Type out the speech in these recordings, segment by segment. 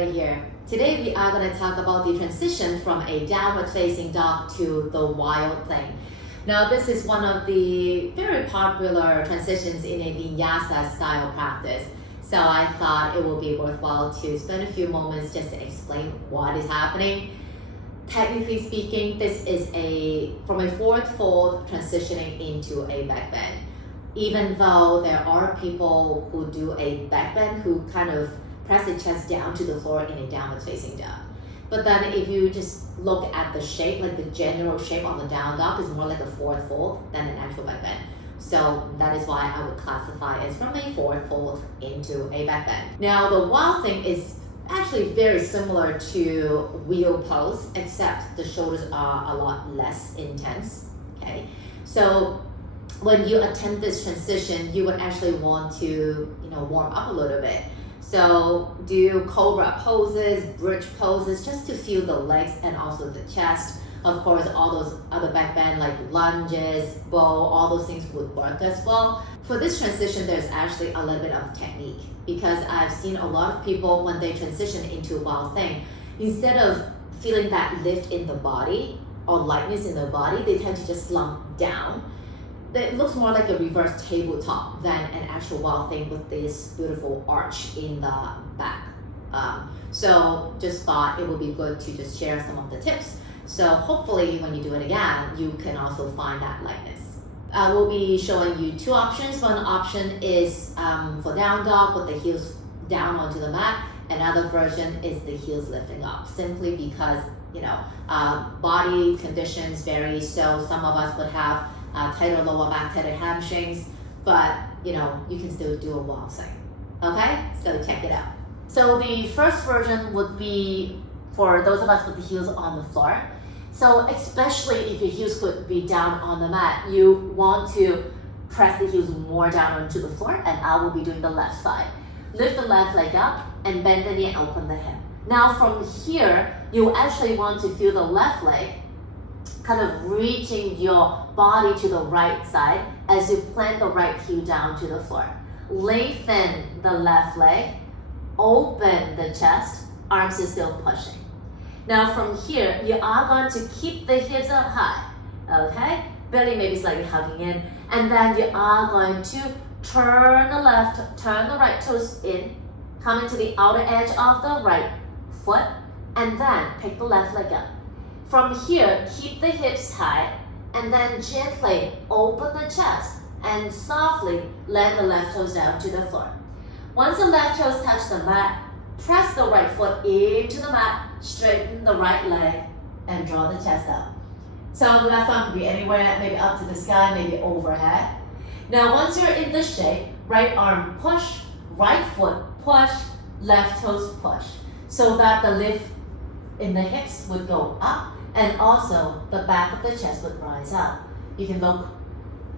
everybody here. Today we are going to talk about the transition from a downward facing dog to the wild thing. Now this is one of the very popular transitions in a vinyasa style practice. So I thought it will be worthwhile to spend a few moments just to explain what is happening. Technically speaking, this is from a forward fold transitioning into a back bend. Even though there are people who do a back bend who kind of press the chest down to the floor in a downward facing dog. But then if you just look at the shape, like the general shape of the down dog is more like a forward fold than an actual back bend. So that is why I would classify it from a forward fold into a back bend. Now the wild thing is actually very similar to wheel pose, except the shoulders are a lot less intense, okay? So when you attempt this transition, you would actually want to, warm up a little bit. So do cobra poses, bridge poses, just to feel the legs and also the chest. Of course, all those other back bend like lunges, bow, all those things would work as well. For this transition, there's actually a little bit of technique because I've seen a lot of people when they transition into a wild thing, instead of feeling that lift in the body or lightness in the body, they tend to just slump down. It looks more like a reverse tabletop than an actual wild thing with this beautiful arch in the back. So just thought it would be good to just share some of the tips. So hopefully when you do it again, you can also find that lightness. I will be showing you two options. One option is for down dog with the heels down onto the mat. Another version is the heels lifting up, simply because body conditions vary. So some of us would have tighter lower back, tighter hamstrings, but you can still do a wild thing. Okay, so check it out. So the first version would be for those of us with the heels on the floor. So especially if your heels could be down on the mat, you want to press the heels more down onto the floor, and I will be doing the left side. Lift the left leg up and bend the knee and open the hip. Now from here, you actually want to feel the left leg kind of reaching your body to the right side as you plant the right heel down to the floor. Lengthen the left leg, open the chest, arms is still pushing. Now from here, you are going to keep the hips up high, okay? Belly maybe slightly hugging in, and then you are going to turn the left, turn the right toes in, come into the outer edge of the right foot, and then pick the left leg up. From here, keep the hips high, and then gently open the chest and softly land the left toes down to the floor. Once the left toes touch the mat, press the right foot into the mat, straighten the right leg, and draw the chest up. So the left arm could be anywhere, maybe up to the sky, maybe overhead. Now once you're in this shape, right arm push, right foot push, left toes push, so that the lift in the hips would go up, and also the back of the chest would rise up. You can look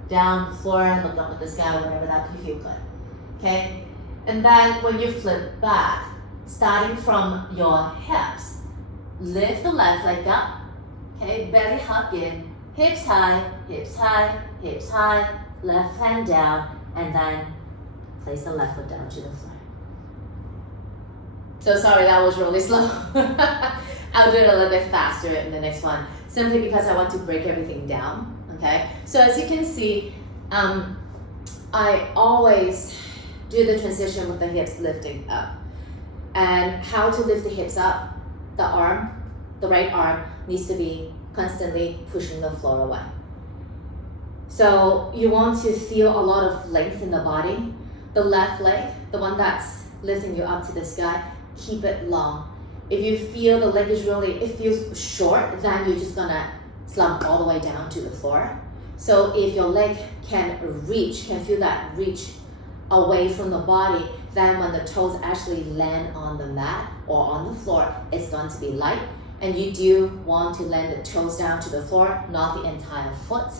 down the floor, look up at the sky, whatever that you feel good. Okay? And then when you flip back, starting from your hips, lift the left leg up, okay, belly hug in, hips high, hips high, hips high, left hand down, and then place the left foot down to the floor. So sorry, that was really slow. I'll do it a little bit faster in the next one, simply because I want to break everything down, okay? So as you can see, I always do the transition with the hips lifting up. And how to lift the hips up, the right arm needs to be constantly pushing the floor away. So you want to feel a lot of length in the body. The left leg, the one that's lifting you up to the sky, keep it long. If you feel the leg is it feels short, then you're just gonna slump all the way down to the floor. So if your leg can feel that reach away from the body, then when the toes actually land on the mat or on the floor, it's going to be light. And you do want to land the toes down to the floor, not the entire foot,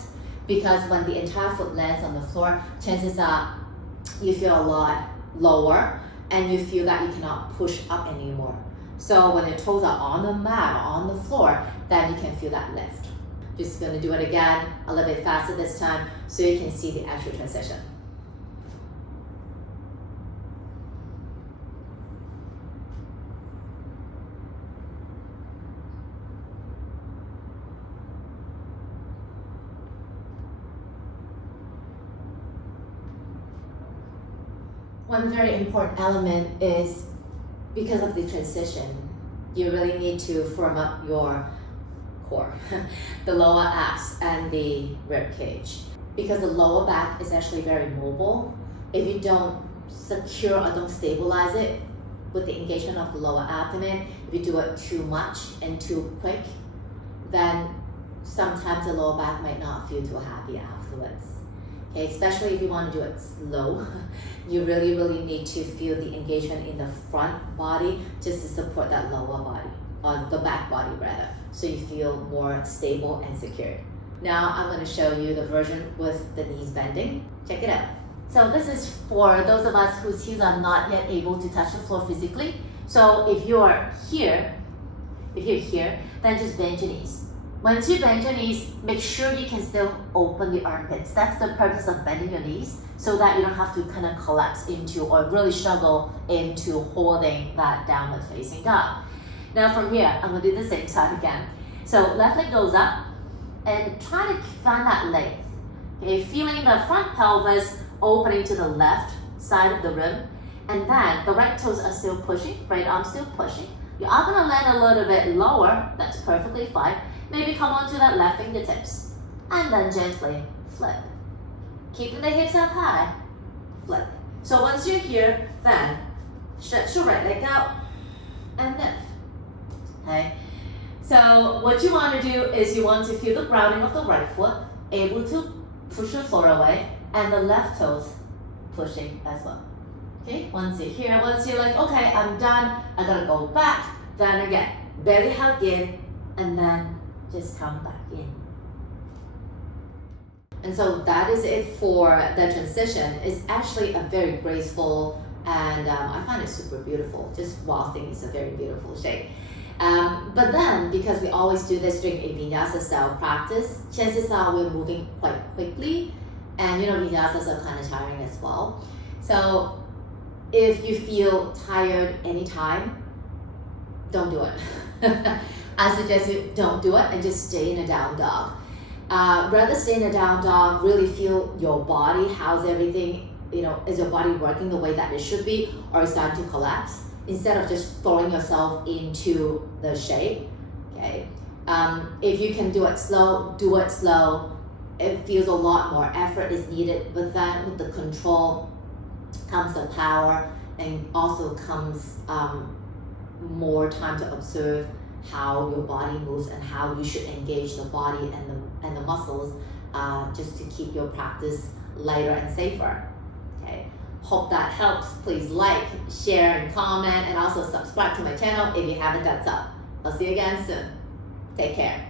because when the entire foot lands on the floor, chances are you feel a lot lower and you feel that you cannot push up anymore. So when the toes are on the mat or on the floor, then you can feel that lift. Just gonna do it again, a little bit faster this time, so you can see the actual transition. One very important element is because of the transition, you really need to firm up your core, the lower abs and the rib cage. Because the lower back is actually very mobile. If you don't secure or don't stabilize it with the engagement of the lower abdomen, if you do it too much and too quick, then sometimes the lower back might not feel too happy afterwards. Okay, especially if you want to do it slow, you really need to feel the engagement in the front body just to support that lower body, or the back body rather, so you feel more stable and secure. Now I'm going to show you the version with the knees bending. Check it out. So this is for those of us whose heels are not yet able to touch the floor physically. So if you're here, then just bend your knees. Once you bend your knees, make sure you can still open the armpits. That's the purpose of bending your knees, so that you don't have to kind of collapse into or really struggle into holding that downward facing dog. Now from here, I'm going to do the same side again. So left leg goes up and try to find that length. Okay, feeling the front pelvis opening to the left side of the rib, and then the right toes are still pushing, right arm still pushing. You are going to land a little bit lower, that's perfectly fine. Maybe come onto that left fingertips, and then gently flip. Keeping the hips up high, flip. So once you're here, then stretch your right leg out and lift. Okay. So what you want to do is you want to feel the grounding of the right foot, able to push the floor away, and the left toes pushing as well. Okay, once you're here, once you're like, okay, I'm done, I gotta go back, then again, belly hug in, and then just come back in. And so that is it for the transition. It's actually a very graceful, and I find it super beautiful. Just wafting is a very beautiful shape. But then, because we always do this during a vinyasa style practice, chances are we're moving quite quickly, and vinyasas are kind of tiring as well. So if you feel tired anytime, don't do it. I suggest you don't do it and just stay in a down dog. Rather stay in a down dog, really feel your body, how's everything, is your body working the way that it should be, or is starting to collapse? Instead of just throwing yourself into the shape, okay? If you can do it slow, do it slow. It feels a lot more effort is needed, but then with the control comes the power, and also comes more time to observe how your body moves and how you should engage the body and the muscles, just to keep your practice lighter and safer. Okay. Hope that helps. Please like, share, and comment, and also subscribe to my channel if you haven't done so. I'll see you again soon. Take care.